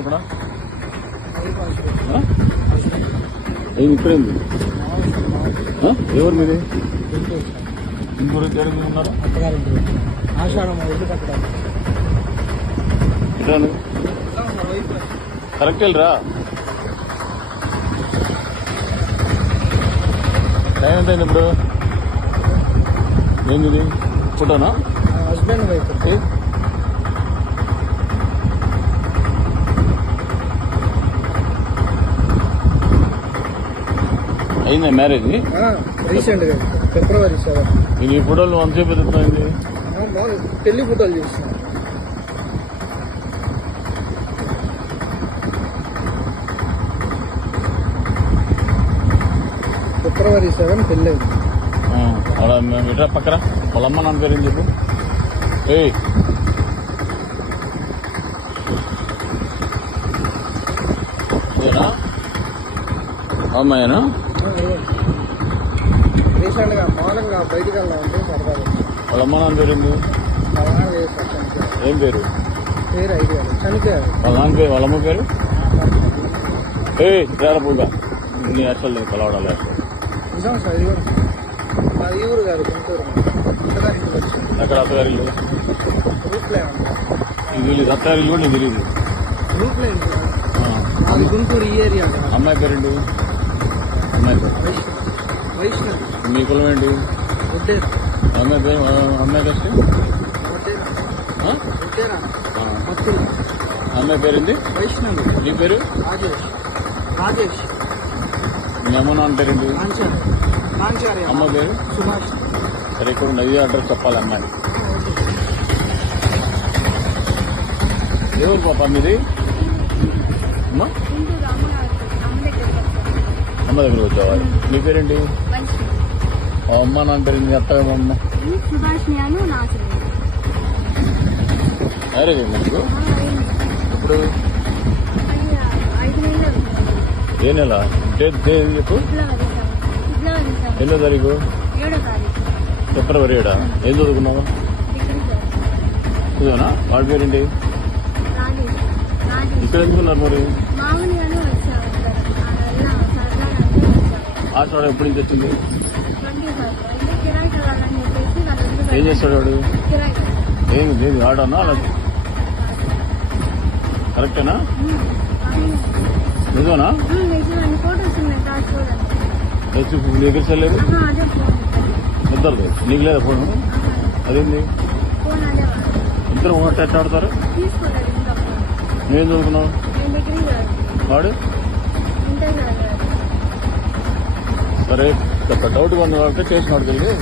ఇక్కడ ఏమి ఇక్కడేంది ఎవరు మీది ఇంకోటి పేరు మీద ఉన్నారు కరెక్ట్ వెళ్ళరా టైం ఎంత అయింది ఇప్పుడు ఏంది ఫోటోనా హస్బెండ్ వైఫ్ అయిందా మ్యారేజ్ రీసెంట్ గా ఫిబ్రవరి 7 నేను ఈ ఫోటోలు అంతసేపు ఎదుగుతాయింది పెళ్లి ఫోటోలు చేసిన ఫిబ్రవరి 7 పెళ్ళి అలా మేము ఇట్లా పక్కన వాళ్ళమ్మ నాన్న పేరు ఏం చెప్పు ఏ అమ్మాయినా రీసెంట్ గా మార్నింగ్ బయటికి వెళ్ళామంటే సరదాగా వాళ్ళమ్మ నాన్న పేరు ఏంటి ఏం పేరు పేరు ఐడియా చనిపోయారు వాళ్ళ నాన్న పేరు వాళ్ళమ్మ పేరు ఏ తేరపుగా నీ అసలు నేను కలవడాలి నిజం సార్ ఇది మా ఊరు గారు గుంటూరు ఎక్కడ అత్తగారి ఇల్లు రూట్లే ఇది తెలియదు అత్తగారి ఇల్లు కూడా నీకు తెలియదు రూట్లే అది గుంటూరు ఈ ఏరియా అమ్మాయి పేరేంటి అమ్మాయి పేరు వైష్ణవి మీ కులం ఏంటి ఉద్దేశం అమ్మాయి పేరు అమ్మాయి కష్టం అమ్మాయి పేరేంటి వైష్ణవి నీ పేరు రాజేష్ మీ అమ్మ నాన్న పేరేంటి నాంచార్య అమ్మ పేరు సుభాష్ సరే ఇక్కడ నది అడ్రస్ చెప్పాలి అమ్మాయి ఎవరు పాప మీది అమ్మ అమ్మ దగ్గర వచ్చావా మీ పేరేంటి అమ్మ నాన్న పేరేంటి అత్తమ్మ మ్యారేజ్ అయింది మీకు ఇప్పుడు ఏ నెల డేట్ చెప్పు ఎన్నో తారీఖు ఫిబ్రవరి 7 ఏం చదువుకున్నావా ఇదేనా వాడి పేరేంటి ఇక్కడ ఎందుకున్నారు మరి ఆటో ఎప్పుడు నుంచి వచ్చింది ఏం చేస్తాడు వాడు ఏంది ఆడానా అలా కరెక్టేనా నిజమా నీ దగ్గర చెల్లేదు ఇద్దరు నీకు లేదా ఫోన్ అదేంది ఇద్దరు ఉన్నట్టు ఎట్లా ఆడతారు నేను చదువుకున్నావు వాడు సరే ఒక డౌట్గా ఉంది కాబట్టి చేసినాడు వెళ్ళి